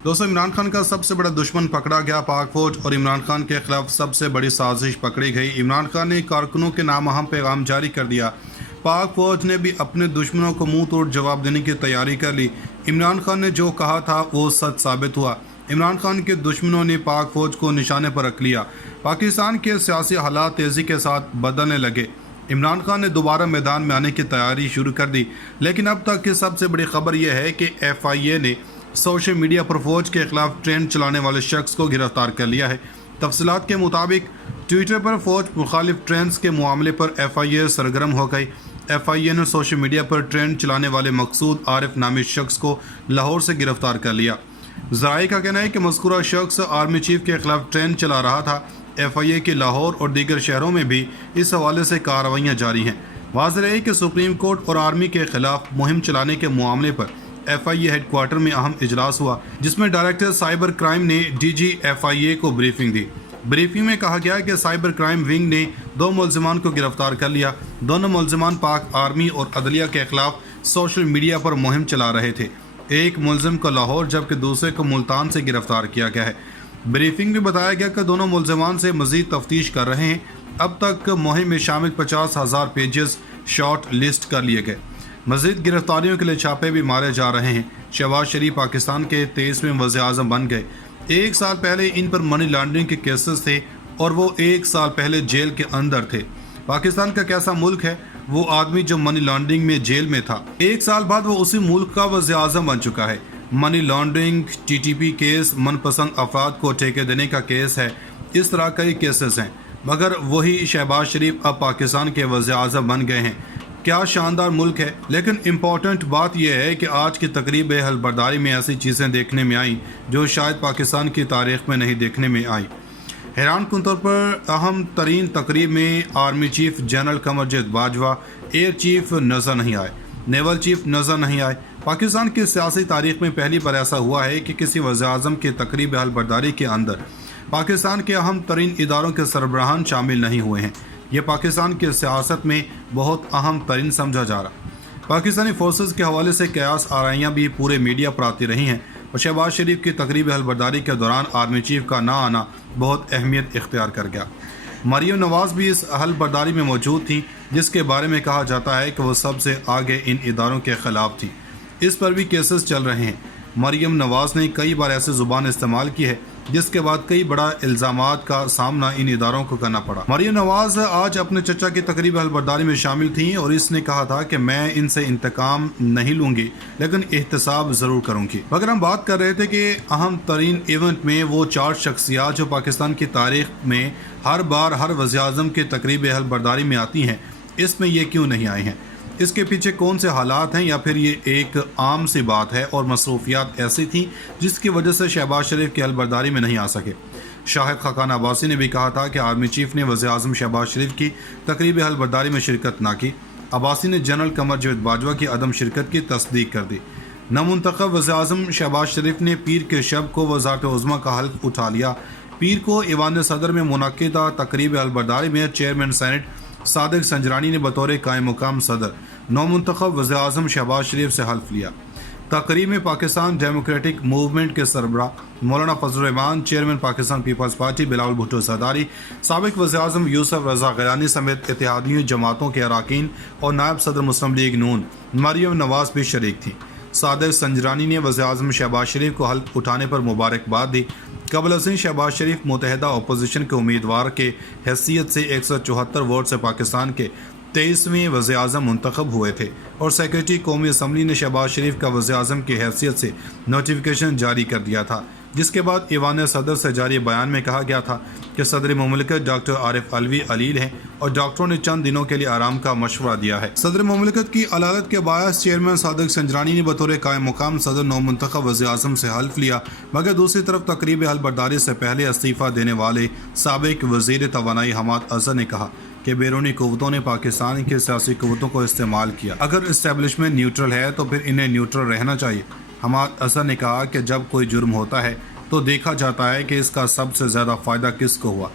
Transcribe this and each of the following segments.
दोस्तों, इमरान खान का सबसे बड़ा दुश्मन पकड़ा गया। पाक फौज और इमरान खान के खिलाफ सबसे बड़ी साजिश पकड़ी गई। इमरान खान ने कारकुनों के नाम अहम पैगाम जारी कर दिया। पाक फौज ने भी अपने दुश्मनों को मुंह तोड़ जवाब देने की तैयारी कर ली। इमरान खान ने जो कहा था वो सच साबित हुआ। इमरान खान के दुश्मनों ने पाक फौज को निशाने पर रख लिया। पाकिस्तान के सियासी हालात तेज़ी के साथ बदलने लगे। इमरान खान ने दोबारा मैदान में आने की तैयारी शुरू कर दी। लेकिन अब तक की सबसे बड़ी खबर यह है कि FIA ने सोशल मीडिया पर फौज के खिलाफ ट्रेंड चलाने वाले शख्स को गिरफ्तार कर लिया है। तफसीलात के मुताबिक ट्विटर पर फौज मुखालिफ ट्रेंड्स के मामले पर FIA सरगर्म हो गई। FIA ने सोशल मीडिया पर ट्रेंड चलाने वाले मकसूद आरिफ नामी शख्स को लाहौर से गिरफ्तार कर लिया। ज़राए का कहना है कि मज़कूरा शख्स आर्मी चीफ के खिलाफ ट्रेंड चला रहा था। FIA के लाहौर और दीगर शहरों में भी इस हवाले से कार्रवाइयाँ जारी हैं। वाज़ेह है कि सुप्रीम कोर्ट और आर्मी के खिलाफ मुहिम चलाने के मामले पर FIA हेडक्वार्टर में अहम इजलास हुआ, जिसमें डायरेक्टर साइबर क्राइम ने DG FIA को ब्रीफिंग दी। ब्रीफिंग में कहा गया कि साइबर क्राइम विंग ने 2 मुलजिमान को गिरफ्तार कर लिया। दोनों मुलजिमान पाक आर्मी और अदलिया के खिलाफ सोशल मीडिया पर मुहिम चला रहे थे। एक मुलजिम को लाहौर जबकि दूसरे को मुल्तान से गिरफ्तार किया गया है। ब्रीफिंग में बताया गया कि दोनों मुलजिमान से मजीद तफ्तीश कर रहे हैं। अब तक मुहिम में शामिल 50,000 पेजेस शॉर्ट लिस्ट कर लिए गए। मजीद गिरफ्तारियों के लिए छापे भी मारे जा रहे हैं। शहबाज शरीफ पाकिस्तान के 23वें वज़ीर-ए-आज़म बन गए। 1 साल पहले इन पर मनी लॉन्ड्रिंग के केसेस थे और वो 1 साल पहले जेल के अंदर थे। पाकिस्तान का कैसा मुल्क है, वो आदमी जो मनी लॉन्ड्रिंग में जेल में था, 1 साल बाद वो उसी मुल्क का वज़ीर-ए-आज़म बन चुका है। मनी लॉन्ड्रिंग, TTP केस, मनपसंद अफराद को ठेके देने का केस है। इस तरह कई केसेस हैं, मगर वही शहबाज शरीफ अब पाकिस्तान के वज़ीर-ए-आज़म बन गए हैं। क्या शानदार मुल्क है। लेकिन इम्पॉर्टेंट बात यह है कि आज की तकरीब हलबर्दारी में ऐसी चीज़ें देखने में आई जो शायद पाकिस्तान की तारीख में नहीं देखने में आई। हैरान कुन तौर पर अहम तरीन तकरीब में army chief general Kamarjit Bajwa, air chief नज़र नहीं आए, नेवल चीफ नज़र नहीं आए। पाकिस्तान की सियासी तारीख में पहली बार ऐसा हुआ है कि किसी वज़ीर-ए-आज़म की तकरीब हलबर्दारी के अंदर पाकिस्तान के अहम तरीन इदारों के सरबराहान शामिल नहीं हुए हैं। यह पाकिस्तान की सियासत में बहुत अहम तरीन समझा जा रहा। पाकिस्तानी फोर्सेस के हवाले से कयास आराइयाँ भी पूरे मीडिया पर आती रही हैं और शहबाज शरीफ की तकरीब हलबर्दारी के दौरान आर्मी चीफ का ना आना बहुत अहमियत इख्तियार कर गया। मरियम नवाज़ भी इस हलबर्दारी में मौजूद थी, जिसके बारे में कहा जाता है कि वो सबसे आगे इन इदारों के ख़िलाफ़ थी। इस पर भी केसेस चल रहे हैं। मरियम नवाज़ ने कई बार ऐसे ज़ुबान इस्तेमाल की है जिसके बाद कई बड़ा इल्ज़ामात का सामना इन इदारों को करना पड़ा। मरियम नवाज़ आज अपने चचा की तकरीब हलबर्दारी में शामिल थीं और इसने कहा था कि मैं इनसे इंतकाम नहीं लूँगी लेकिन एहतसाब ज़रूर करूँगी। मगर हम बात कर रहे थे कि अहम तरीन इवेंट में वो 4 शख्सियात जो पाकिस्तान की तारीख में हर बार हर वज़ीर-ए-आज़म की तकरीब हलबर्दारी में आती हैं, इसमें ये क्यों नहीं आए हैं? इसके पीछे कौन से हालात हैं, या फिर ये एक आम सी बात है और मसरूफियात ऐसी थी जिसकी वजह से शहबाज शरीफ की हलबर्दारी में नहीं आ सके? शाहिद खाकान अब्बासी ने भी कहा था कि आर्मी चीफ ने वज़ीर-ए-आज़म शहबाज शरीफ की तकरीब हलबर्दारी में शिरकत ना की। अब्बासी ने जनरल कमरजीत बाजवा की अदम शिरकत की तस्दीक कर दी। नमुंतखब वज़ीर-ए-आज़म शहबाज शरीफ ने पीर के शब को वज़ारत उज़्मा का हल्फ उठा लिया। पीर को ईवान सदर में मुनक्किदा तकरीब हलबर्दारी में चेयरमैन सेनेट सादिक संजरानी ने बतौर कायम मुकाम सदर नौमुंतखब वज़ीर-ए-आज़म शहबाज शरीफ से हल्फ लिया। तकरीब में पाकिस्तान डेमोक्रेटिक मूवमेंट के सरबराह मौलाना Fazal Rahman, chairman Pakistan peoples party Bilawal Bhutto Zardari, साबिक वज़ीर-ए-आज़म यूसुफ रज़ा गिलानी समेत इत्तेहादी जमातों के अरकान और नायब सदर मुस्लिम लीग नून मरियम नवाज़ भी शरीक थी। सादिक संजरानी ने वज़ीर-ए-आज़म शहबाज शरीफ को हल्फ उठाने पर मुबारकबाद दी। कबल अज़ीं शहबाज शरीफ मुतहदा अपोजिशन के उम्मीदवार के हैसियत से 174 वोट से पाकिस्तान के 23वें वज़ीर-ए-आज़म मुंतखब हुए थे और सेक्रेटरी कौमी असम्बली ने शहबाज शरीफ का वज़ीर-ए-आज़म की हैसियत से नोटिफिकेशन जारी कर दिया था, जिसके बाद ईवान सदर से जारी बयान में कहा गया था कि सदर मुमलिकत डॉक्टर आरिफ अलवी अलील हैं और डॉक्टरों ने चंद दिनों के लिए आराम का मशवरा दिया है। सदर मुमलिकत की अदालत के बायस चेयरमैन सादिक संजरानी ने बतौर कायम मुकाम सदर नौमुंतखब वज़ीर-ए-आज़म से हल्फ लिया। मगर दूसरी तरफ तकरीब हलबर्दारी से पहले इस्तीफ़ा देने वाले साबिक वज़ीर तवानाई हमाद अज़हर ने कहा कि बैरूनी क़ुव्वतों ने पाकिस्तान की सियासी क़ुव्वतों को इस्तेमाल किया। अगर इस्टेब्लिशमेंट न्यूट्रल है तो फिर इन्हें न्यूट्रल रहना चाहिए। हमाद अज़हर ने कहा कि जब कोई जुर्म होता है तो देखा जाता है कि इसका सबसे ज़्यादा फ़ायदा किसको हुआ।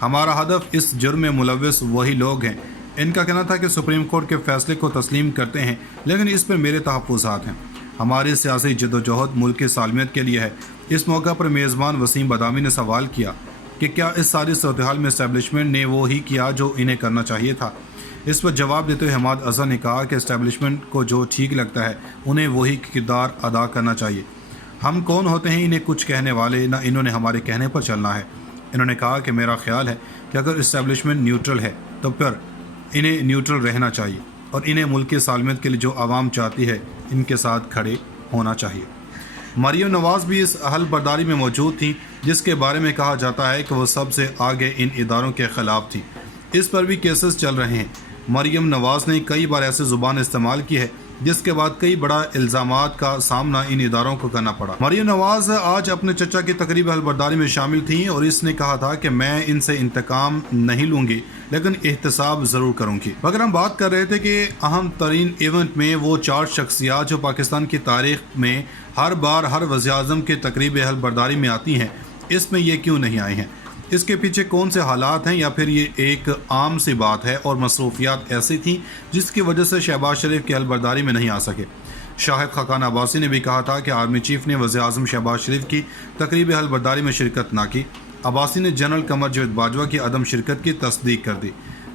हमारा हदफ इस जुर्म में मुलव्विस वही लोग हैं। इनका कहना था कि सुप्रीम कोर्ट के फैसले को तस्लीम करते हैं लेकिन इस पर मेरे तहफ़्फ़ुज़ात हैं। हमारी सियासी जदोजहद मुल्क की सालमियत के लिए है। इस मौका पर मेज़बान वसीम बदामी ने सवाल किया कि क्या इस सारी सूरत-ए-हाल में इस्टेब्लिशमेंट ने वो ही किया जो इन्हें करना चाहिए था। इस पर जवाब देते हुए हमाद अज़हर ने कहा कि इस्टेब्लिशमेंट को जो ठीक लगता है उन्हें वही किरदार अदा करना चाहिए। हम कौन होते हैं इन्हें कुछ कहने वाले, न इन्होंने हमारे कहने पर चलना है। इन्होंने कहा कि मेरा ख्याल है कि अगर इस्टेब्लिशमेंट न्यूट्रल है तो फिर इन्हें न्यूट्रल रहना चाहिए और इन्हें मुल्क की सालमियत के लिए जो आवाम चाहती है इनके साथ खड़े होना चाहिए। मरियम नवाज़ भी इस अहल बर्दारी में मौजूद थी जिसके बारे में कहा जाता है कि वो सबसे आगे इन इदारों के ख़िलाफ़ थी। इस पर भी केसेस चल रहे हैं। मरियम नवाज़ ने कई बार ऐसे ज़ुबान इस्तेमाल की है जिसके बाद कई बड़ा इल्ज़ामात का सामना इन इदारों को करना पड़ा। मरियम नवाज़ आज अपने चचा की तकरीब अहलबरदारी में शामिल थी और इसने कहा था कि मैं इनसे इंतकाम नहीं लूँगी लेकिन एहतसाब ज़रूर करूँगी। मगर हम बात कर रहे थे कि अहम तरीन इवेंट में वो 4 शख्सियात जो पाकिस्तान की तारीख में हर बार हर वज़ीर-ए-आज़म की तकरीब अहलबरदारी में आती हैं, इसमें ये क्यों नहीं आए हैं। इसके पीछे कौन से हालात हैं या फिर ये एक आम सी बात है और मसरूफियात ऐसी थी जिसकी वजह से शहबाज शरीफ की अहलबरदारी में नहीं आ सके। शाहिद खाकान अब्बासी ने भी कहा था कि आर्मी चीफ ने वज़ीर-ए-आज़म शहबाज शरीफ की तकरीब अहलबरदारी में शिरकत ना की। अब्बासी ने जनरल कमर जावेद बाजवा की अदम शिरकत की तस्दीक कर दी।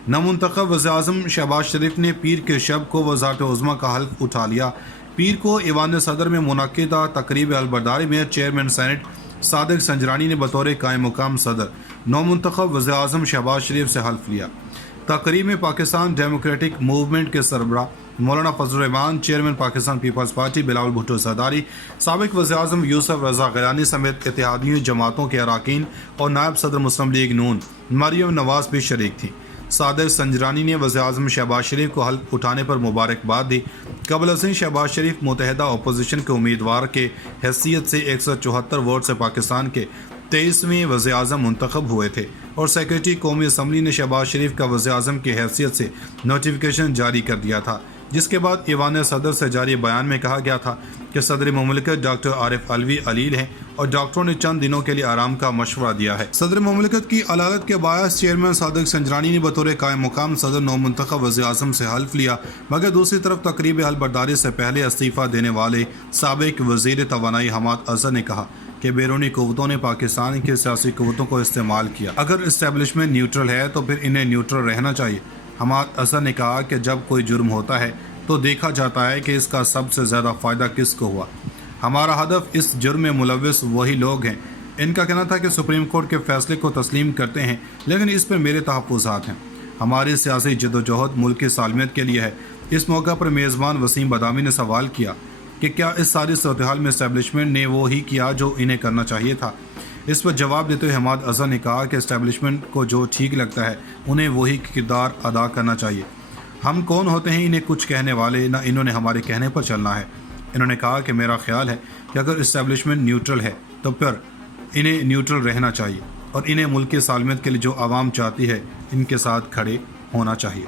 नमुंतखब वज़ीर-ए-आज़म शहबाज शरीफ ने पीर के शब को वज़ारत उज़्मा का हल्फ उठा लिया। पीर को ईवान सदर में मुनक़िदा तकरीब अहलबरदारी में चेयरमैन सेनेट सादिक संजरानी ने बतौर कायम मुकाम सदर नौमुंतखब वज़ीर-ए-आज़म शहबाज शरीफ से हल्फ लिया। तकरीब में पाकिस्तान डेमोक्रेटिक मूवमेंट के सरबराह मौलाना Fazal Rahman, chairman Pakistan peoples party Bilawal Bhutto Zardari, साबिक़ वज़ीर-ए-आज़म यूसुफ रज़ा गिलानी समेत इत्तेहादी जमातों के अरकान और नायब सदर मुस्लिम लीग नून मरियम नवाज़ भी शरीक थी। सादिक संजरानी ने वज़ीर-ए-आज़म शहबाज शरीफ को हल्फ उठाने पर मुबारकबाद दी। कबल अज़ीं शहबाज शरीफ मुतहदा अपोजिशन के उम्मीदवार के हैसियत से 174 वोट से पाकिस्तान के 23वें वज़ीर-ए-आज़म मुंतखब हुए थे और सेक्रेटरी कौमी असम्बली ने शहबाज शरीफ का वज़ीर-ए-आज़म की हैसियत से नोटिफिकेशन जारी कर दिया था, जिसके बाद ईवान सदर से जारी बयान में कहा गया था कि सदर मुमलिकत डॉक्टर आरिफ अलवी अलील हैं और डॉक्टरों ने चंद दिनों के लिए आराम का मशवरा दिया है। सदर मुमलिकत की अलालत के बायस चेयरमैन सादिक संजरानी ने बतौर कायम मुकाम सदर नौमुंतखब वज़ीर-ए-आज़म से हल्फ लिया। मगर दूसरी तरफ तकरीब अहलबरदारी से पहले इस्तीफ़ा देने वाले साबिक़ वज़ीर तवानाई हमाद अज़हर ने कहा कि बैरूनी क़ुव्वतों ने पाकिस्तान की सियासी क़ुव्वतों को इस्तेमाल किया। अगर इस्टेब्लिशमेंट न्यूट्रल है तो फिर इन्हें न्यूट्रल रहना चाहिए। हमाद अज़हर ने कहा कि जब कोई जुर्म होता है तो देखा जाता है कि इसका सबसे ज़्यादा फ़ायदा किसको हुआ। हमारा हदफ इस जुर्म में मुलव्विस वही लोग हैं। इनका कहना था कि सुप्रीम कोर्ट के फैसले को तस्लीम करते हैं लेकिन इस पर मेरे तहफ़्फ़ुज़ात हैं। हमारी सियासी जदोजहद मुल्क की सालमियत के लिए है। इस मौका पर मेज़बान वसीम बदामी ने सवाल किया कि क्या इस सारी सूरत-ए-हाल में इस्टेब्लिशमेंट ने वो ही किया जो इन्हें करना चाहिए था। इस पर जवाब देते हुए हमाद अज़हर ने कहा कि इस्टेब्लिशमेंट को जो ठीक लगता है उन्हें वही किरदार अदा करना चाहिए। हम कौन होते हैं इन्हें कुछ कहने वाले, न इन्होंने हमारे कहने पर चलना है। इन्होंने कहा कि मेरा ख्याल है कि अगर इस्टेब्लिशमेंट न्यूट्रल है तो फिर इन्हें न्यूट्रल रहना चाहिए और इन्हें मुल्क की सालमियत के लिए जो आवाम चाहती है इनके साथ खड़े होना चाहिए।